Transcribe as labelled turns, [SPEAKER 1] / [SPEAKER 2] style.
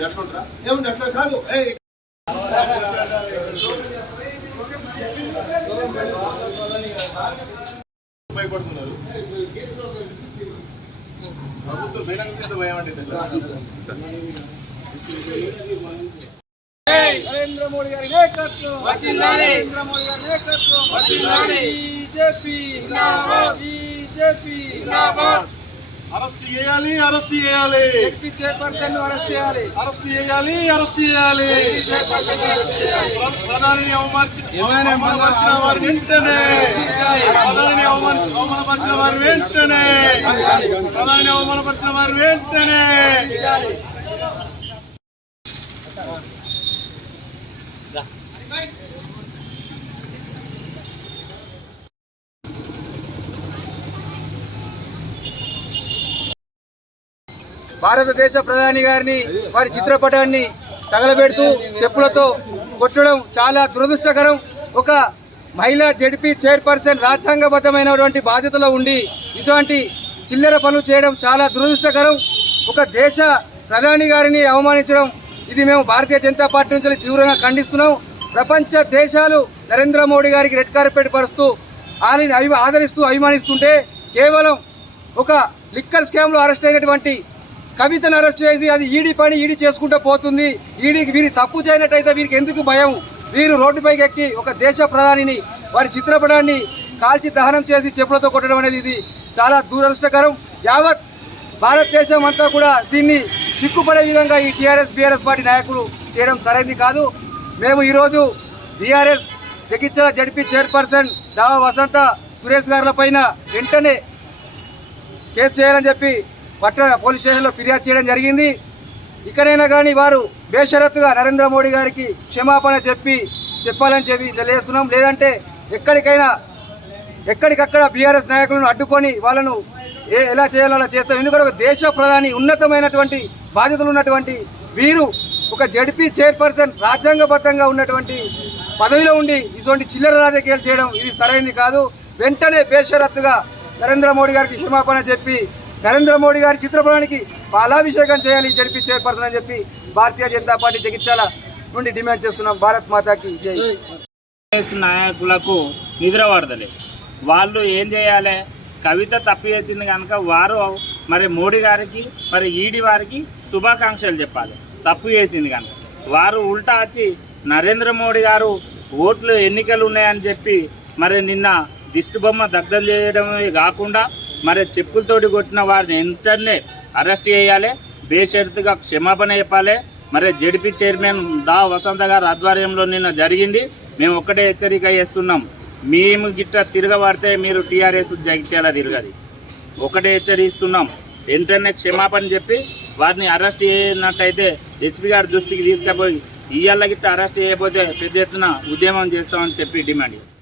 [SPEAKER 1] నరేంద్ర మోదీ
[SPEAKER 2] ఏమండి అట్లా కాదు. ఏయ్. భయపడుతున్నారు. ప్రభుత్వం మేడం మీద భయం అంటే
[SPEAKER 1] నరేంద్ర మోడీ గారి నాయకత్వం. నరేంద్ర మోడీ గారి నాయకత్వం. బీజేపీ. బీజేపీ.
[SPEAKER 2] అరెస్ట్ చేయాలి అరెస్ట్ చేయాలి.
[SPEAKER 1] చైర్పర్సన్ అరెస్ట్ చేయాలి.
[SPEAKER 2] అరెస్ట్ చేయాలి అరెస్ట్ చేయాలి. ప్ర- ప్రధానిని అవమానించిన అవమానపరిచిన వారి వెంటనే ప్రధానిని అవమాన అవమానపరిచిన వారి వెంటనే ప్రధానిని అవమానపరిచిన వారి వెంటనే
[SPEAKER 1] భారతదేశ ప్రధాని గారిని వారి చిత్రపటాన్ని తగలబెడుతూ చెప్పులతో కొట్టడం చాలా దురదృష్టకరం. ఒక మహిళా జడ్పీ చైర్పర్సన్ రాజ్యాంగబద్ధమైనటువంటి బాధ్యతలో ఉండి ఇటువంటి చిల్లర పనులు చేయడం చాలా దురదృష్టకరం. ఒక దేశ ప్రధాని గారిని అవమానించడం ఇది మేము భారతీయ జనతా పార్టీ నుంచి తీవ్రంగా ఖండిస్తున్నాం. ప్రపంచ దేశాలు నరేంద్ర మోడీ గారికి రెడ్ కార్పెట్ పరుస్తూ ఆయన ఆదరిస్తూ అభిమానిస్తుంటే కేవలం ఒక లిక్కర్ స్కామ్లో అరెస్ట్ అయినటువంటి కవితను అరెస్ట్ చేసి అది ఈడీ పని ఈడీ చేసుకుంటూ పోతుంది. ఈడీకి వీరి తప్పు చేయనట్టయితే వీరికి ఎందుకు భయం? వీరు రోడ్డుపైకి ఎక్కి ఒక దేశ ప్రధానిని వారి చిత్రపటాన్ని కాల్చి దహనం చేసి చెప్పులతో కొట్టడం అనేది ఇది చాలా దురదృష్టకరం. యావత్ భారతదేశం అంతా కూడా దీన్ని చిక్కుపడే విధంగా ఈ టీఆర్ఎస్ బీఆర్ఎస్ పార్టీ నాయకులు చేయడం సరైనది కాదు. మేము ఈరోజు బీఆర్ఎస్ జగిత్యాల జడ్పీ చైర్పర్సన్ దావా వసంత సురేష్ గారుల పైన వెంటనే కేసు చేయాలని చెప్పి పట్టణ పోలీస్ స్టేషన్లో ఫిర్యాదు చేయడం జరిగింది. ఇక్కడైనా కానీ వారు బేషరత్తుగా నరేంద్ర మోడీ గారికి క్షమాపణ చెప్పి చెప్పాలని చెప్పి తెలియజేస్తున్నాం. లేదంటే ఎక్కడికైనా ఎక్కడికక్కడ బీఆర్ఎస్ నాయకులను అడ్డుకొని వాళ్ళను ఏ ఎలా చేయాలో అలా చేస్తాం. ఎందుకంటే ఒక దేశ ప్రధాని ఉన్నతమైనటువంటి బాధ్యతలు ఉన్నటువంటి వీరు ఒక జడ్పీ చైర్పర్సన్ రాజ్యాంగబద్ధంగా ఉన్నటువంటి పదవిలో ఉండి ఇటువంటి చిల్లర రాజకీయాలు చేయడం ఇది సరైనది కాదు. వెంటనే బేషరత్తుగా నరేంద్ర మోడీ గారికి క్షమాపణ చెప్పి నరేంద్ర మోడీ గారి చిత్రపటానికి పాలాభిషేకం చేయాలి జడ్పీ చైర్పర్సన్ అని చెప్పి భారతీయ జనతా పార్టీ జగిత్యాల నుండి డిమాండ్ చేస్తున్నాం. భారత్ మాతాకి జై.
[SPEAKER 3] నాయకులకు నిద్ర పడతలే. వాళ్ళు ఏం చేయాలి? కవిత తప్పు చేసింది కనుక వారు మరి మోడీ గారికి మరి ఈడీ వారికి శుభాకాంక్షలు చెప్పాలి. తప్పు చేసింది కనుక. వారు ఉల్టా వచ్చి నరేంద్ర మోడీ గారు ఓట్లు ఎన్నికలు ఉన్నాయని చెప్పి మరి నిన్న దిష్టి బొమ్మ దగ్ధం చేయడమే కాకుండా మరి చెప్పులతోటి కొట్టిన వారిని వెంటనే అరెస్ట్ చేయాలి బేషరతుగా క్షమాపణ చెప్పాలి. మరి జడిపి చైర్మన్ దా వసంత గారి ఆధ్వర్యంలో నిన్న జరిగింది. మేము ఒక్కటే హెచ్చరిక చేస్తున్నాం. మేము గిట్ట తిరగబడితే మీరు టీఆర్ఎస్ జగిత్యాల తిరగది. ఒకటే హెచ్చరిస్తున్నాం. వెంటనే క్షమాపణ చెప్పి వారిని అరెస్ట్ చేయనట్టయితే ఎస్పీ గారి దృష్టికి తీసుకుపోయి ఇవాళ గిట్ట అరెస్ట్ చేయకపోతే పెద్ద ఎత్తున ఉద్యమం చేస్తామని చెప్పి డిమాండ్ చేస్తాం